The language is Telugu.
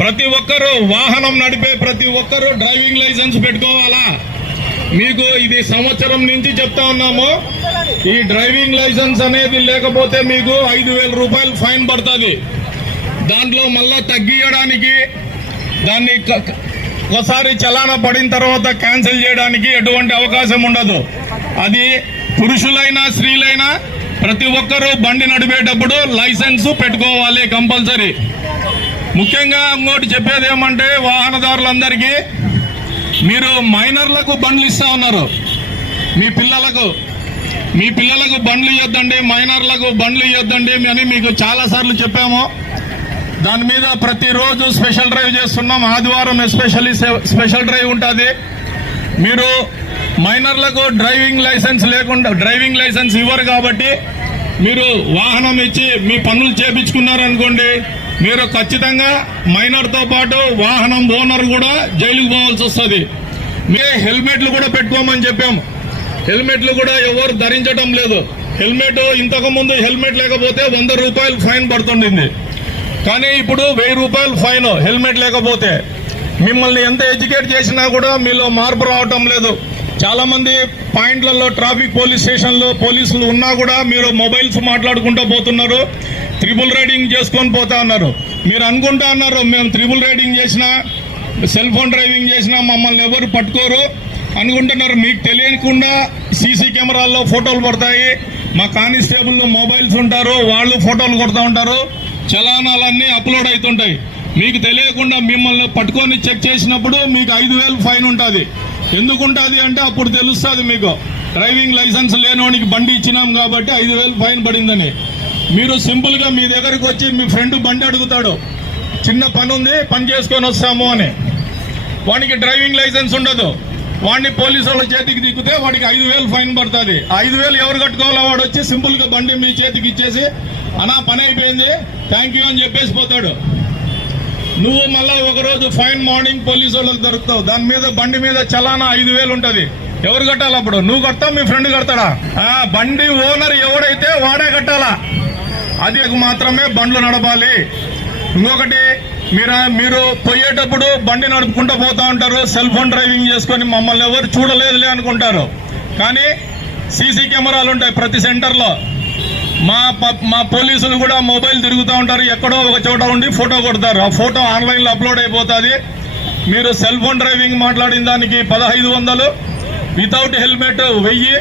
ప్రతి ఒక్కరూ వాహనం నడిపే ప్రతి ఒక్కరూ డ్రైవింగ్ లైసెన్స్ పెట్టుకోవాలా. మీకు ఇది సంవత్సరం నుంచి చెప్తా ఉన్నాము. ఈ డ్రైవింగ్ లైసెన్స్ అనేది లేకపోతే మీకు 5,000 రూపాయలు ఫైన్ పడుతుంది. దాంట్లో మళ్ళా తగ్గియడానికి దాన్ని ఒకసారి చలానా పడిన తర్వాత క్యాన్సిల్ చేయడానికి ఎటువంటి అవకాశం ఉండదు. అది పురుషులైనా స్త్రీలైనా ప్రతి ఒక్కరూ బండి నడిపేటప్పుడు లైసెన్స్ పెట్టుకోవాలి కంపల్సరీ. ముఖ్యంగా ఇంకోటి చెప్పేది ఏమంటే వాహనదారులందరికీ, మీరు మైనర్లకు బండ్లు ఇస్తా ఉన్నారు. మీ పిల్లలకు బండ్లు ఇవ్వద్దండి, మైనర్లకు బండ్లు ఇవ్వద్దండి అని మీకు చాలా సార్లు చెప్పాము. దాని మీద ప్రతిరోజు స్పెషల్ డ్రైవ్ చేస్తున్నాం. ఆదివారం ఎస్పెషల్లీ స్పెషల్ డ్రైవ్ ఉంటుంది. మీరు మైనర్లకు డ్రైవింగ్ లైసెన్స్ ఇవ్వరు కాబట్టి మీరు వాహనం ఇచ్చి మీ పనులు చేపించుకున్నారనుకోండి, మీరు ఖచ్చితంగా మైనర్తో పాటు వాహనం ఓనర్ కూడా జైలుకు పోవాల్సి వస్తుంది. హెల్మెట్లు కూడా పెట్టుకోమని చెప్పాము. హెల్మెట్లు కూడా ఎవరు ధరించడం లేదు. హెల్మెట్ ఇంతకు ముందు హెల్మెట్ లేకపోతే 100 రూపాయలు ఫైన్ పడుతుండింది. కానీ ఇప్పుడు 1000 రూపాయలు ఫైన్ హెల్మెట్ లేకపోతే. మిమ్మల్ని ఎంత ఎడ్యుకేట్ చేసినా కూడా మీలో మార్పు రావటం లేదు. చాలా మంది పాయింట్లలో ట్రాఫిక్ పోలీస్ స్టేషన్లో పోలీసులు ఉన్నా కూడా మీరు మొబైల్స్ మాట్లాడుకుంటూ పోతున్నారు, ట్రిపుల్ రైడింగ్ చేసుకొని పోతా ఉన్నారు. మీరు అనుకుంటా ఉన్నారు మేము ట్రిపుల్ రైడింగ్ చేసినా సెల్ ఫోన్ డ్రైవింగ్ చేసినా మమ్మల్ని ఎవరు పట్టుకోరు అనుకుంటున్నారు. మీకు తెలియకుండా సీసీ కెమెరాల్లో ఫోటోలు పడతాయి. మా కానిస్టేబుల్ మొబైల్స్ ఉంటారు, వాళ్ళు ఫోటోలు కొడతా ఉంటారు, చలానాలన్నీ అప్లోడ్ అవుతుంటాయి. మీకు తెలియకుండా మిమ్మల్ని పట్టుకొని చెక్ చేసినప్పుడు మీకు 5,000 ఫైన్ ఉంటుంది. ఎందుకుంటుంది అంటే అప్పుడు తెలుస్తుంది మీకు డ్రైవింగ్ లైసెన్స్ లేనివానికి బండి ఇచ్చినాం కాబట్టి 5,000 ఫైన్ పడిందని. మీరు సింపుల్ గా మీ దగ్గరకు వచ్చి మీ ఫ్రెండ్ బండి అడుగుతాడు, చిన్న పని ఉంది పని చేసుకొని వస్తాము అని. వానికి డ్రైవింగ్ లైసెన్స్ ఉండదు. వాడిని పోలీసు వాళ్ళ చేతికి దిక్కితే వాడికి 5,000 ఫైన్ పడుతుంది. 5,000 ఎవరు కట్టుకోవాలో వాడు వచ్చి సింపుల్ గా బండి మీ చేతికి ఇచ్చేసి అనా పని అయిపోయింది థ్యాంక్ యూ అని చెప్పేసి పోతాడు. నువ్వు మళ్ళా ఒకరోజు ఫైన్ మార్నింగ్ పోలీసు వాళ్ళకి దొరుకుతావు. దాని మీద బండి మీద చలానా 5,000 ఉంటుంది. ఎవరు కట్టాలి అప్పుడు? నువ్వు కడతావు, మీ ఫ్రెండ్ కడతాడా? బండి ఓనర్ ఎవడైతే వాడే కట్టాలా. అది మాత్రమే బండ్లు నడపాలి. ఇంకొకటి, మీరు పోయేటప్పుడు బండి నడుపుకుంటూ పోతా ఉంటారు, సెల్ ఫోన్ డ్రైవింగ్ చేసుకొని మమ్మల్ని ఎవరు చూడలేదులే అనుకుంటారు. కానీ సీసీ కెమెరాలు ఉంటాయి ప్రతి సెంటర్లో. మా పోలీసులు కూడా మొబైల్ తిరుగుతూ ఉంటారు, ఎక్కడో ఒక చోట ఉండి ఫోటో కొడతారు. ఆ ఫోటో ఆన్లైన్లో అప్లోడ్ అయిపోతుంది. మీరు సెల్ ఫోన్ డ్రైవింగ్ మాట్లాడిన దానికి 1,500, వితౌట్ హెల్మెట్ 1000.